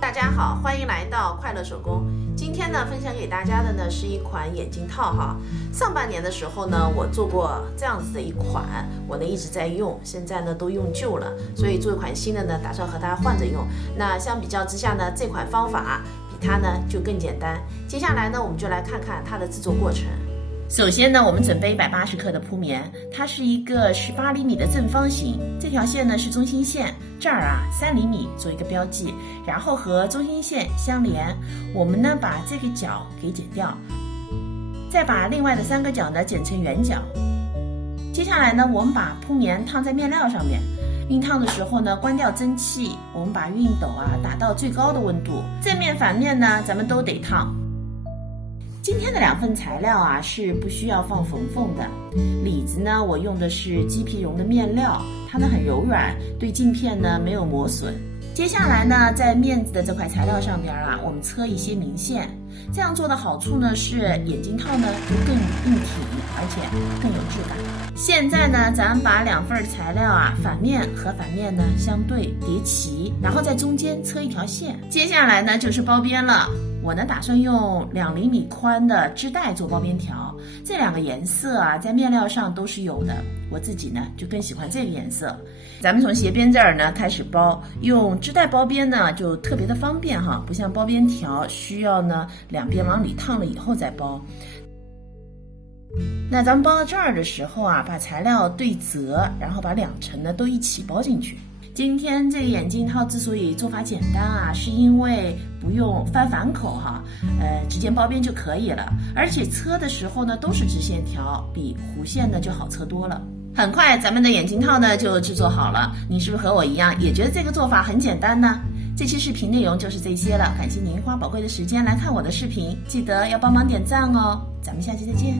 大家好，欢迎来到快乐手工。今天呢，分享给大家的呢是一款眼镜套哈。上半年的时候呢，我做过这样子的一款，我呢一直在用，现在呢都用旧了，所以做一款新的呢，打算和它换着用。那相比较之下呢，这款方法比它呢就更简单。接下来呢，我们就来看看它的制作过程。首先呢，我们准备180克的铺棉，它是一个18厘米的正方形，这条线呢是中心线，这儿3厘米做一个标记，然后和中心线相连。我们呢把这个角给剪掉，再把另外的3个角呢剪成圆角。接下来呢，我们把铺棉烫在面料上面。熨烫的时候呢，关掉蒸汽，我们把熨斗打到最高的温度，正面反面呢咱们都得烫。今天的2份材料是不需要放缝缝的。里子呢，我用的是鸡皮绒的面料，它呢很柔软，对镜片呢没有磨损。接下来呢，在面子的这块材料上边我们车一些明线。这样做的好处呢是眼镜套呢就更硬体，而且更有质感。现在呢，咱们把2份材料反面和反面呢相对叠齐，然后在中间车一条线。接下来呢就是包边了。我呢打算用2厘米宽的织带做包边条，这2个颜色在面料上都是有的，我自己呢就更喜欢这个颜色。咱们从斜边这儿呢开始包，用织带包边呢就特别的方便哈，不像包边条需要呢2边往里烫了以后再包。那咱们包到这儿的时候把材料对折，然后把2层呢都一起包进去。今天这个眼镜套之所以做法简单是因为不用翻反口直接包边就可以了，而且车的时候呢都是直线条，比弧线呢就好车多了。很快咱们的眼镜套呢就制作好了，你是不是和我一样也觉得这个做法很简单呢？这期视频内容就是这些了，感谢您花宝贵的时间来看我的视频，记得要帮忙点赞哦，咱们下期再见。